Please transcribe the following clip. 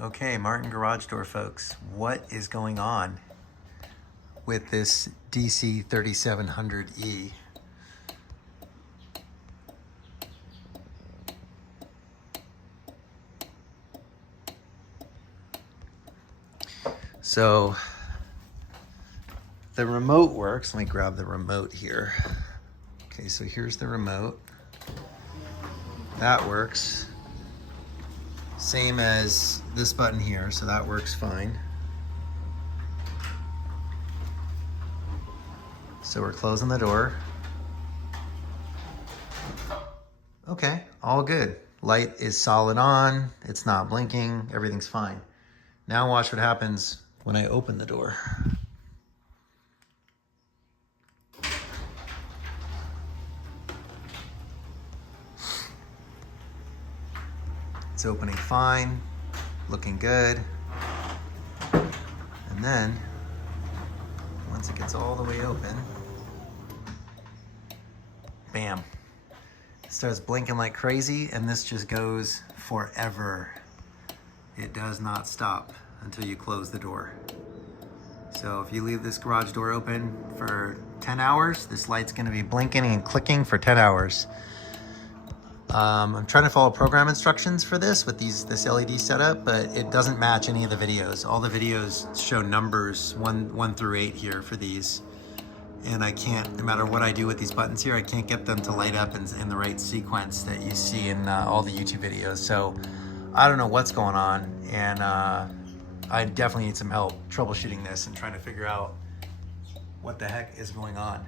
Okay, Martin Garage Door folks, what is going on with this DC3700e? So the remote works. Let me grab the remote here. Okay, so here's the remote. That works. Same as this button here, so that works fine. So we're closing the door. Okay, all good. Light is solid on, it's not blinking, everything's fine. Now watch what happens when I open the door. It's opening fine, looking good. And then, once it gets all the way open, bam. It starts blinking like crazy, and this just goes forever. It does not stop until you close the door. So if you leave this garage door open for 10 hours, this light's gonna be blinking and clicking for 10 hours. I'm trying to follow program instructions for this with this LED setup, but it doesn't match any of the videos. All the videos show numbers 1 through 8 here for these. And I can't, no matter what I do with these buttons here, I can't get them to light up in the right sequence that you see in all the YouTube videos. So I don't know what's going on, and I definitely need some help troubleshooting this and trying to figure out what the heck is going on.